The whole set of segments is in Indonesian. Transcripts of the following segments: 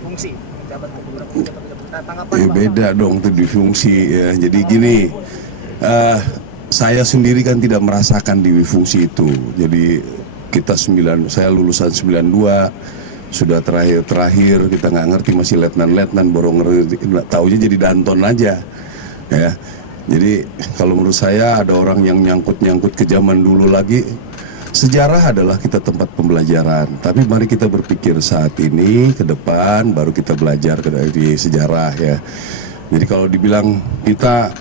fungsi jabat ke beberapa pejabat. Tanggapan Beda dong tuh di fungsi ya. Jadi gini, saya sendiri kan tidak merasakan di fungsi itu. Jadi saya lulusan 92, sudah terakhir kita nggak ngerti, masih letnan baru ngerti, taunya jadi Danton aja ya. Jadi kalau menurut saya ada orang yang nyangkut ke zaman dulu lagi. Sejarah adalah kita tempat pembelajaran, tapi mari kita berpikir saat ini ke depan, baru kita belajar dari sejarah ya. Jadi kalau dibilang kita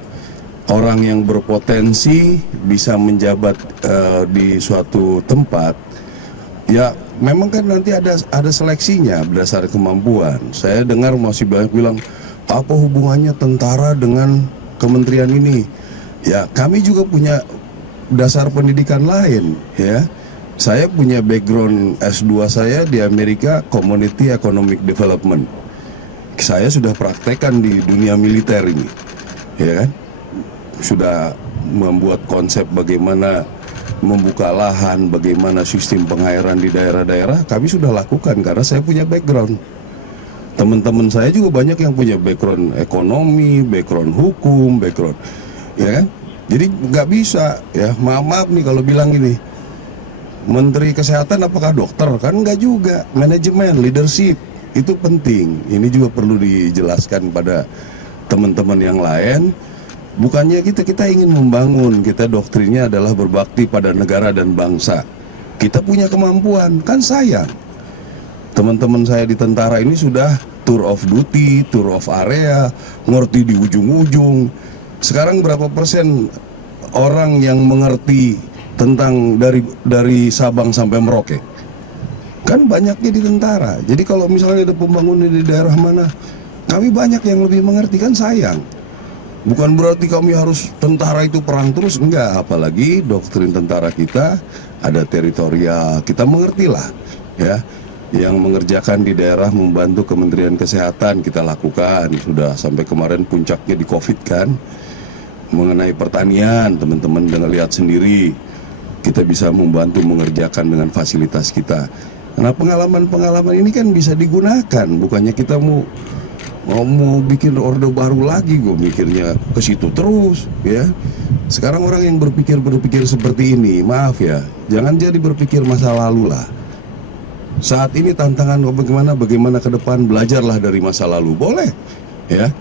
orang yang berpotensi bisa menjabat di suatu tempat, ya memang kan nanti ada seleksinya berdasarkan kemampuan. Saya dengar masih banyak bilang, apa hubungannya tentara dengan kementerian ini? Ya kami juga punya dasar pendidikan lain ya. Saya punya background S2 saya di Amerika, Community Economic Development. Saya sudah praktekkan di dunia militer ini ya kan. Sudah membuat konsep bagaimana membuka lahan, bagaimana sistem pengairan di daerah-daerah, kami sudah lakukan karena saya punya background. Teman-teman saya juga banyak yang punya background ekonomi, background hukum, background ya kan. Jadi nggak bisa ya, maaf nih kalau bilang gini, Menteri Kesehatan apakah dokter? Kan nggak juga. Manajemen, leadership itu penting. Ini juga perlu dijelaskan pada teman-teman yang lain. Bukannya kita ingin membangun, kita doktrinnya adalah berbakti pada negara dan bangsa. Kita punya kemampuan, kan sayang. Teman-teman saya di tentara ini sudah tour of duty, tour of area, ngerti di ujung-ujung. Sekarang berapa persen orang yang mengerti tentang dari Sabang sampai Merauke? Kan banyaknya di tentara. Jadi kalau misalnya ada pembangunan di daerah mana, kami banyak yang lebih mengerti, kan sayang. Bukan berarti kami harus tentara itu perang terus, enggak. Apalagi doktrin tentara kita ada teritorial, kita mengertilah ya. Yang mengerjakan di daerah membantu Kementerian Kesehatan kita lakukan, sudah sampai kemarin puncaknya di COVID kan. Mengenai pertanian, teman-teman dengan lihat sendiri, kita bisa membantu mengerjakan dengan fasilitas kita. Karena pengalaman-pengalaman ini kan bisa digunakan, bukannya kita mau bikin orde baru lagi. Gue mikirnya ke situ terus ya. Sekarang orang yang berpikir seperti ini, maaf ya, jangan jadi berpikir masa lalu lah. Saat ini tantangan bagaimana ke depan, belajarlah dari masa lalu, boleh ya.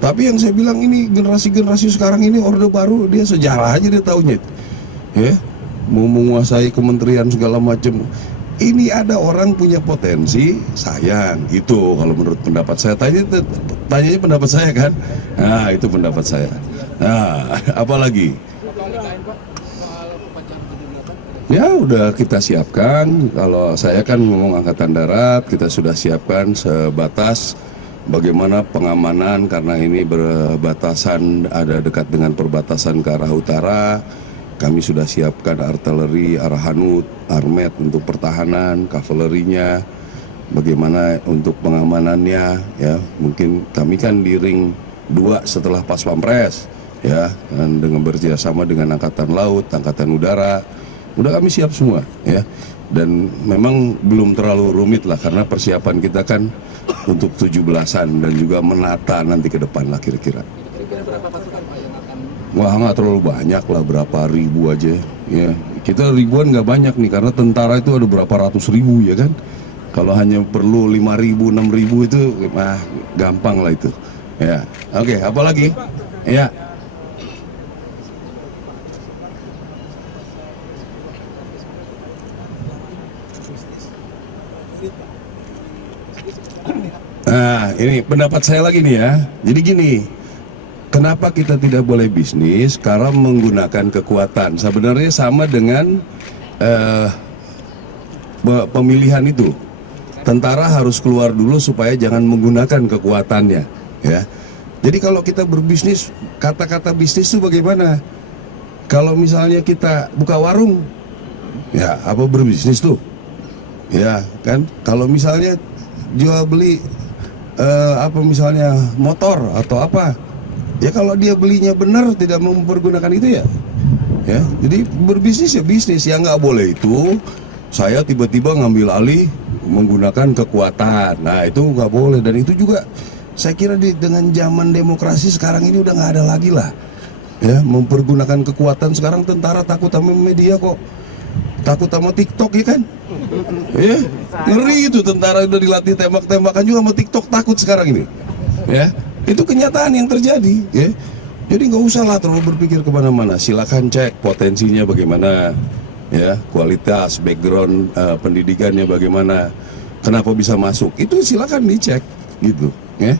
Tapi yang saya bilang ini generasi sekarang ini orde baru, dia sejarah aja dia taunya ya. Mau menguasai kementerian segala macam. Ini ada orang punya potensi, sayang. Itu kalau menurut pendapat saya. Tanyanya pendapat saya kan. Nah itu pendapat saya. Nah apalagi ya udah kita siapkan. Kalau saya kan ngomong angkatan darat, kita sudah siapkan sebatas bagaimana pengamanan, karena ini berbatasan, ada dekat dengan perbatasan ke arah utara. Kami sudah siapkan artileri, Arahanut, Armet untuk pertahanan, kavalerinya, bagaimana untuk pengamanannya ya. Mungkin kami kan di ring 2 setelah Pas Pampres ya, dan dengan bekerjasama dengan Angkatan Laut, Angkatan Udara, udah kami siap semua ya. Dan memang belum terlalu rumit lah, karena persiapan kita kan untuk 17-an dan juga menata nanti ke depan lah kira-kira. Wah nggak terlalu banyak lah, berapa ribu aja ya. Kita ribuan nggak banyak nih, karena tentara itu ada berapa ratus ribu ya kan. Kalau hanya perlu 5.000, 6.000 itu gampang lah itu ya. Oke, apa lagi ya. Nah ini pendapat saya lagi nih ya. Jadi gini, kenapa kita tidak boleh bisnis? Karena menggunakan kekuatan. Sebenarnya sama dengan pemilihan itu. Tentara harus keluar dulu supaya jangan menggunakan kekuatannya ya. Jadi kalau kita berbisnis, kata-kata bisnis itu bagaimana? Kalau misalnya kita buka warung, ya apa berbisnis tuh? Ya kan, kalau misalnya jual beli misalnya motor atau apa, ya kalau dia belinya benar, tidak mempergunakan itu ya. Jadi berbisnis ya bisnis, ya nggak boleh itu saya tiba-tiba ngambil alih menggunakan kekuatan. Nah itu nggak boleh, dan itu juga saya kira dengan zaman demokrasi sekarang ini udah nggak ada lagi lah ya mempergunakan kekuatan. Sekarang tentara takut sama media kok, takut sama TikTok ya kan ya, ngeri itu, tentara udah dilatih tembak-tembakan juga sama TikTok, takut sekarang ini ya. Itu kenyataan yang terjadi ya. Jadi nggak usah lah terlalu berpikir kemana-mana, silakan cek potensinya bagaimana ya, kualitas background pendidikannya bagaimana, kenapa bisa masuk, itu silakan dicek gitu ya.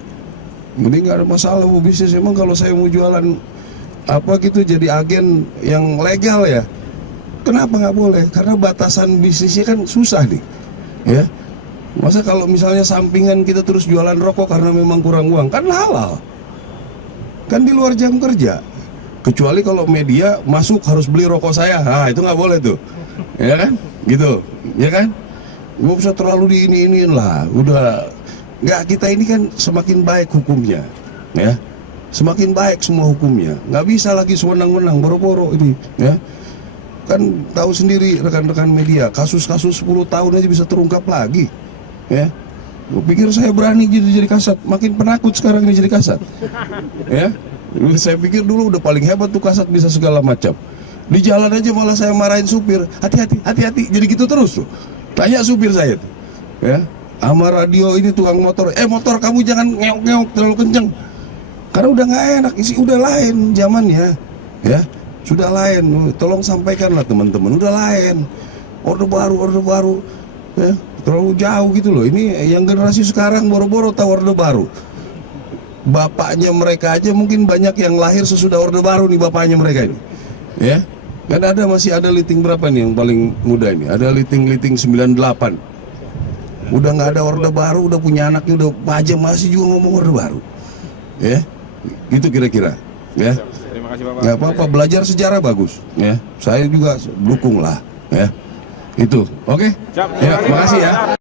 Jadi nggak ada masalah mau bisnis. Emang kalau saya mau jualan apa gitu jadi agen yang legal ya, kenapa nggak boleh? Karena batasan bisnisnya kan susah nih ya. Masa kalau misalnya sampingan kita terus jualan rokok karena memang kurang uang, kan halal, kan di luar jam kerja. Kecuali kalau media masuk harus beli rokok saya, nah itu nggak boleh tuh ya kan, gitu ya kan. Nggak usah terlalu diiniin lah, udah. Nggak, kita ini kan semakin baik hukumnya ya, semakin baik semua hukumnya, nggak bisa lagi sewenang-wenang boro-boro ini ya. Kan tahu sendiri rekan-rekan media, kasus-kasus 10 tahun aja bisa terungkap lagi ya. Gue pikir saya berani jadi kasat, makin penakut sekarang ini jadi kasat ya. Saya pikir dulu udah paling hebat tuh kasat, bisa segala macam. Di jalan aja malah saya marahin supir, hati-hati, jadi gitu terus tuh. Tanya supir saya tuh ya, sama radio ini tukang motor, motor kamu jangan ngeok-ngeok terlalu kenceng, karena udah nggak enak, udah lain zamannya ya, sudah lain. Tolong sampaikanlah teman-teman, udah lain, orde baru ya, terlalu jauh gitu loh. Ini yang generasi sekarang boro-boro tahu orde baru, bapaknya mereka aja mungkin banyak yang lahir sesudah orde baru nih, bapaknya mereka ini ya. Kan ada, masih ada Liting berapa nih yang paling muda ini, ada Liting 98, udah nggak ada orde baru, udah punya anaknya, udah pajak, masih juga ngomong orde baru ya. Gitu kira-kira ya. Terima kasih Bapak. Nggak apa-apa, belajar sejarah bagus ya, saya juga dukung lah ya. Itu oke. Siap, Ya, terima kasih ya.